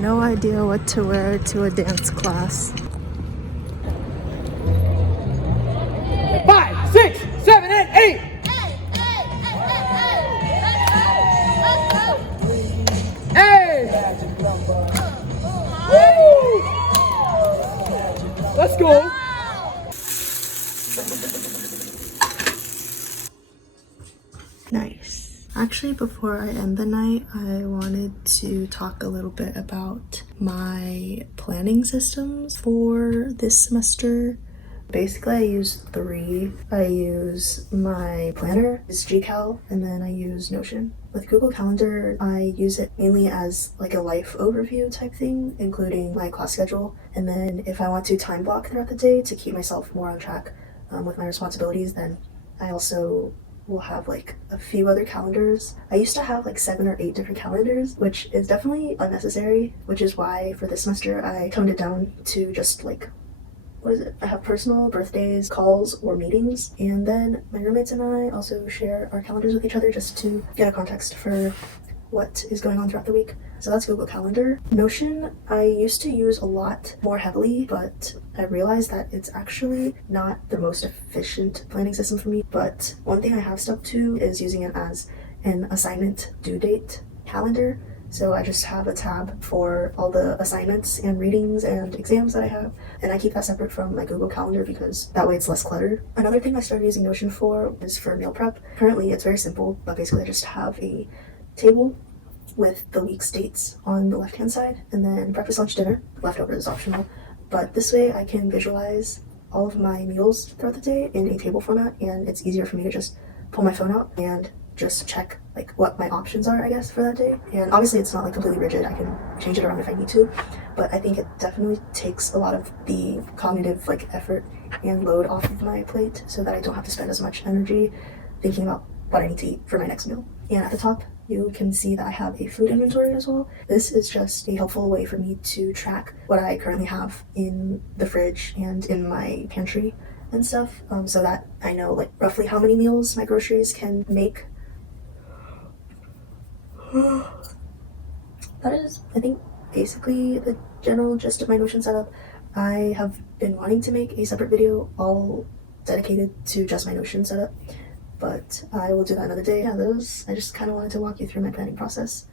no idea what to wear to a dance class. 5, 6, 7, and 8. Hey! Woo! Let's go. Nice. Actually, before I end the night, I wanted to talk a little bit about my planning systems for this semester. Basically, I use three. I use my planner, is gcal, and then I use Notion. With Google Calendar, I use it mainly as like a life overview type thing, including my class schedule. And then if I want to time block throughout the day to keep myself more on track with my responsibilities, then I also will have like a few other calendars. I used to have like 7 or 8 different calendars, which is definitely unnecessary, which is why for this semester I toned it down to just like, what is it? I have personal, birthdays, calls, or meetings. And then my roommates and I also share our calendars with each other just to get a context for what is going on throughout the week. So that's Google Calendar. Notion, I used to use a lot more heavily, but I realized that it's actually not the most efficient planning system for me. But one thing I have stuck to is using it as an assignment due date calendar. So I just have a tab for all the assignments and readings and exams that I have, and I keep that separate from my Google Calendar because that way it's less cluttered. Another thing I started using Notion for is for meal prep. Currently it's very simple, but basically I just have a table with the week's dates on the left hand side, and then breakfast, lunch, dinner. Leftovers is optional, but this way I can visualize all of my meals throughout the day in a table format, and it's easier for me to just pull my phone out and just check like what my options are, I guess, for that day. And obviously it's not like completely rigid, I can change it around if I need to, but I think it definitely takes a lot of the cognitive like effort and load off of my plate so that I don't have to spend as much energy thinking about what I need to eat for my next meal. And at the top you can see that I have a food inventory as well. This is just a helpful way for me to track what I currently have in the fridge and in my pantry and stuff, so that I know like roughly how many meals my groceries can make. That is, I think, basically the general gist of my Notion setup. I have been wanting to make a separate video all dedicated to just my Notion setup, but I will do that another day. Yeah, I just kind of wanted to walk you through my planning process.